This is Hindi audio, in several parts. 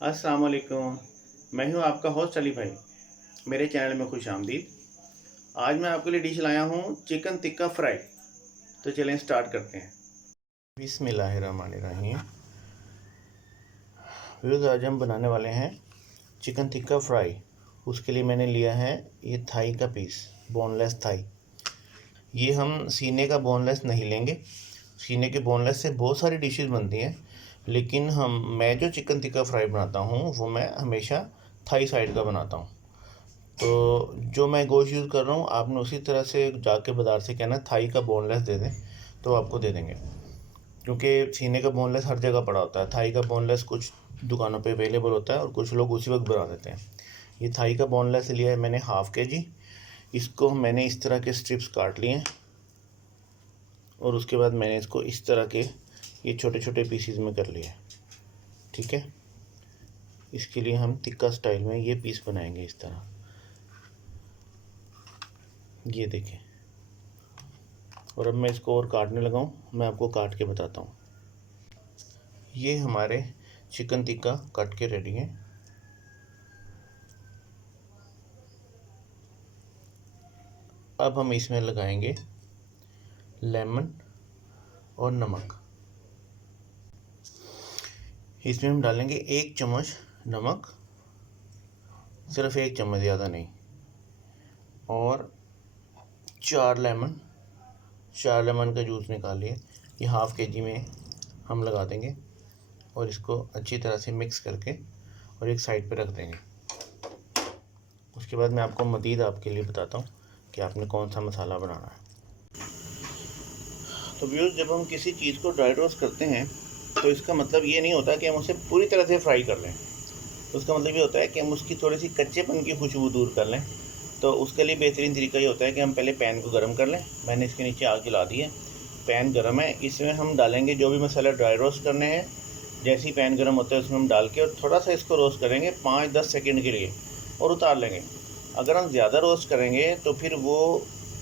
अस्सलाम वालेकुम। मैं हूं आपका होस्ट अली भाई। मेरे चैनल में खुश आमदीद। आज मैं आपके लिए डिश लाया हूं चिकन टिक्का फ्राई। तो चलें स्टार्ट करते हैं। बिस्मिल्लाहिर्रहमानिर्रहीम। व्यूज़, आज हम बनाने वाले हैं चिकन टिक्का फ्राई। उसके लिए मैंने लिया है ये थाई का पीस, बोनलेस थाई। ये हम सीने का बोनलेस नहीं लेंगे। सीने के बोनलेस से बहुत सारी डिशेस बनती हैं, लेकिन मैं जो चिकन टिक्का फ्राई बनाता हूँ वो मैं हमेशा थाई साइड का बनाता हूँ। तो जो मैं गोश्त यूज़ कर रहा हूँ, आपने उसी तरह से जाके बाज़ार से कहना थाई का बोनलेस दे दें, तो आपको दे देंगे। क्योंकि सीने का बोनलेस हर जगह पड़ा होता है, थाई का बोनलेस कुछ दुकानों पे अवेलेबल होता है और कुछ लोग उसी वक्त बना देते हैं। ये थाई का बोनलेस लिया है मैंने हाफ़ kg। इसको मैंने इस तरह के स्ट्रिप्स काट लिए हैं और उसके बाद मैंने इसको इस तरह के ये छोटे छोटे पीसीज में कर लिया। ठीक है, इसके लिए हम टिक्का स्टाइल में ये पीस बनाएंगे इस तरह। ये देखें, और अब मैं इसको और काटने लगा हूँ। मैं आपको काट के बताता हूँ। ये हमारे चिकन टिक्का कट के रेडी है। अब हम इसमें लगाएंगे लेमन और नमक। इसमें हम डालेंगे 1 चम्मच नमक, सिर्फ 1 चम्मच, ज़्यादा नहीं, और 4 लेमन। 4 लेमन का जूस निकालिए। ये हाफ़ kg में हम लगा देंगे और इसको अच्छी तरह से मिक्स करके और एक साइड पे रख देंगे। उसके बाद मैं आपको मज़ीद आपके लिए बताता हूँ कि आपने कौन सा मसाला बनाना है। तो व्यूअर्स, जब हम किसी चीज़ को ड्राई रोस्ट करते हैं तो इसका मतलब ये नहीं होता कि हम उसे पूरी तरह से फ्राई कर लें। उसका मतलब ये होता है कि हम उसकी थोड़ी सी कच्चेपन की खुशबू दूर कर लें। तो उसके लिए बेहतरीन तरीका ये होता है कि हम पहले पैन को गर्म कर लें। मैंने इसके नीचे आग जला दी है, पैन गर्म है। इसमें हम डालेंगे जो भी मसाला ड्राई रोस्ट करने हैं। जैसे ही पैन गर्म होता है उसमें हम डाल के और थोड़ा सा इसको रोस्ट करेंगे 5-10 सेकंड के लिए और उतार लेंगे। अगर हम ज़्यादा रोस्ट करेंगे तो फिर वो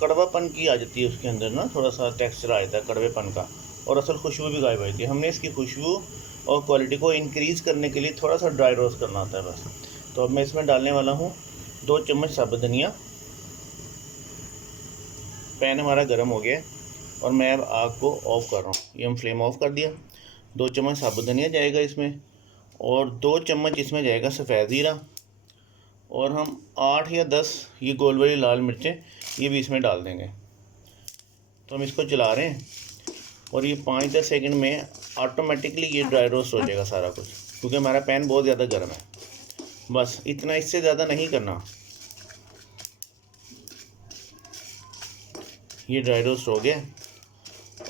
कड़वापन की आ जाती है उसके अंदर ना, थोड़ा सा टेक्सचर आ जाता है कड़वेपन का, और असल खुशबू भी गायब हो जाती है। हमने इसकी खुशबू और क्वालिटी को इंक्रीज़ करने के लिए थोड़ा सा ड्राई रोस्ट करना होता है बस। तो अब मैं इसमें डालने वाला हूँ 2 चम्मच साबुत धनिया। पैन हमारा गर्म हो गया और मैं अब आग को ऑफ़ कर रहा हूँ। ये हम फ्लेम ऑफ़ कर दिया। 2 चम्मच साबुत धनिया जाएगा इसमें, और 2 चम्मच इसमें जाएगा सफ़ेद ज़ीरा, और हम 8 या 10 ये गोल वाली लाल मिर्चें ये भी इसमें डाल देंगे। तो हम इसको चला रहे हैं और ये 5-10 सेकंड में ऑटोमेटिकली ये ड्राई रोस्ट हो जाएगा सारा कुछ, क्योंकि हमारा पैन बहुत ज़्यादा गर्म है। बस इतना, इससे ज़्यादा नहीं करना। ये ड्राई रोस्ट हो गया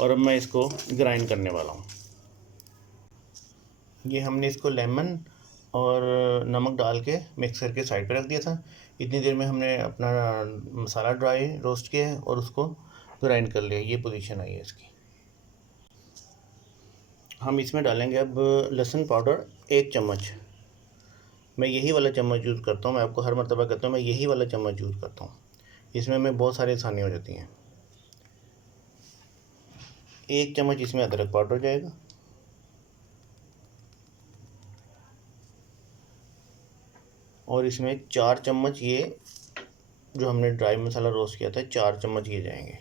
और अब मैं इसको ग्राइंड करने वाला हूँ। ये हमने इसको लेमन और नमक डाल के मिक्स करके साइड पे रख दिया था। इतनी देर में हमने अपना मसाला ड्राई रोस्ट किया है और उसको ग्राइंड कर लिया। ये पोजीशन आई है इसकी। हम इसमें डालेंगे अब लहसुन पाउडर 1 चम्मच। मैं यही वाला चम्मच यूज़ करता हूँ। मैं आपको हर मर्तबा कहता हूँ मैं यही वाला चम्मच यूज़ करता हूँ। इसमें हमें बहुत सारी आसानी हो जाती हैं। 1 चम्मच इसमें अदरक पाउडर जाएगा, और इसमें 4 चम्मच ये जो हमने ड्राई मसाला रोस्ट किया था, 4 चम्मच ये जाएंगे।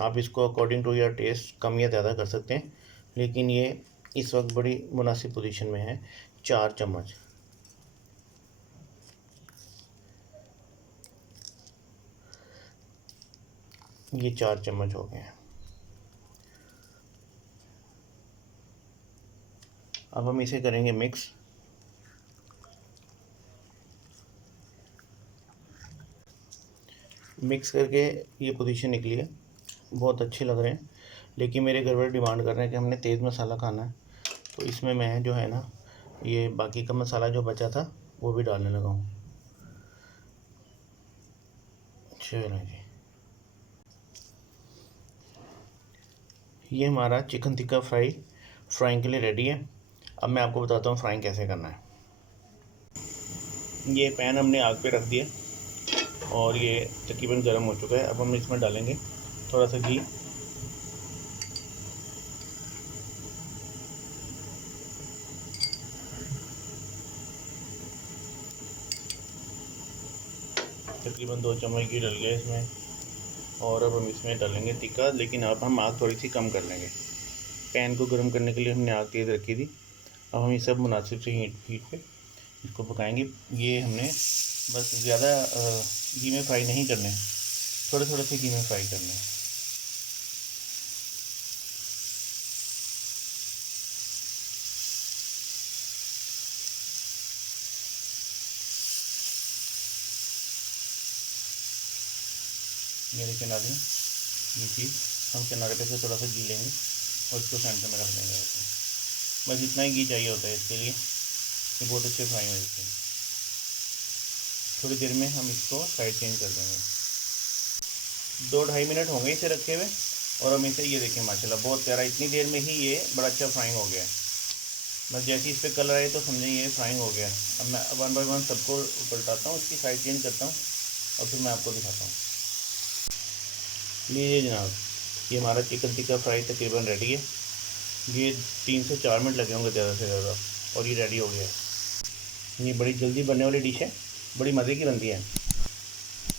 आप इसको अकॉर्डिंग टू योर टेस्ट कम या ज़्यादा कर सकते हैं, लेकिन ये इस वक्त बड़ी मुनासिब पोजीशन में है। 4 चम्मच। ये 4 चम्मच हो गए हैं। अब हम इसे करेंगे मिक्स। मिक्स करके ये पोजीशन निकली है, बहुत अच्छे लग रहे हैं। लेकिन मेरे घर वाले डिमांड कर रहे हैं कि हमने तेज़ मसाला खाना है, तो इसमें मैं जो है ना, ये बाकी का मसाला जो बचा था वो भी डालने लगा हूँ। चलो जी, ये हमारा चिकन टिक्का फ्राइंग के लिए रेडी है। अब मैं आपको बताता हूँ फ्राइंग कैसे करना है। ये पैन हमने आग पे रख दिया और ये तकरीबन गर्म हो चुका है। अब हम इसमें डालेंगे थोड़ा सा घी, तकरीबन 2 चम्मच घी डल गया इसमें। और अब हम इसमें डालेंगे टिक्का, लेकिन अब हम आग थोड़ी सी कम कर लेंगे। पैन को गर्म करने के लिए हमने आग तेज़ रखी थी। अब हम ये सब मुनासिब से हीट पे इसको पकाएंगे। ये हमने बस ज़्यादा घी में फ्राई नहीं करने, थोड़े थोड़े से घी में फ्राई करने। ये देखिए नाज़रीन, ये चीज़ हम किनारे पे से थोड़ा सा घी लेंगे और इसको सेंटर में रख देंगे ऐसे। बस इतना ही घी चाहिए होता है इसके लिए, ये बहुत अच्छे फ्राई हो जाते हैं। थोड़ी देर में हम इसको साइड चेंज कर देंगे। 2-2.5 मिनट होंगे इसे रखे हुए। और हम इसे, ये देखिए माशाल्लाह बहुत प्यारा, इतनी देर में ही ये बड़ा अच्छा फ्राइंग हो गया है। बस जैसे ही इस पर कलर आए तो समझें ये फ्राइंग हो गया है। अब मैं 1 बाय 1 सबको पलटाता हूँ, इसकी साइड चेंज करता हूँ और फिर मैं आपको दिखाता हूँ। लीजिए जनाब, ये हमारा चिकन टिक्का फ्राई तकरीबन रेडी है। ये 3 से 4 मिनट लगे होंगे ज़्यादा से ज़्यादा, और ये रेडी हो गया है। ये बड़ी जल्दी बनने वाली डिश है, बड़ी मज़े की बनती है।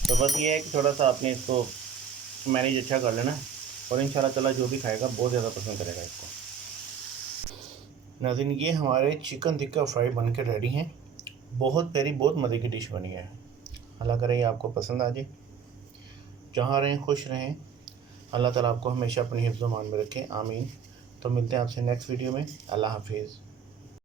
तो बस ये है कि थोड़ा सा आपने इसको मैनेज अच्छा कर लेना है, और इंशाल्लाह ताला जो भी खाएगा बहुत ज़्यादा पसंद करेगा इसको। नाज़रीन, ये हमारे चिकन टिक्का फ्राई बन के रेडी हैं। बहुत प्यारी, बहुत मज़े की डिश बनी है। अल्लाह करे ये आपको पसंद आ जाए। जहाँ रहें खुश रहें, अल्लाह ताला आपको हमेशा अपने हिफ्ज़-ओ-मान में रखें, आमीन। तो मिलते हैं आपसे नेक्स्ट वीडियो में। अल्लाह हाफिज़।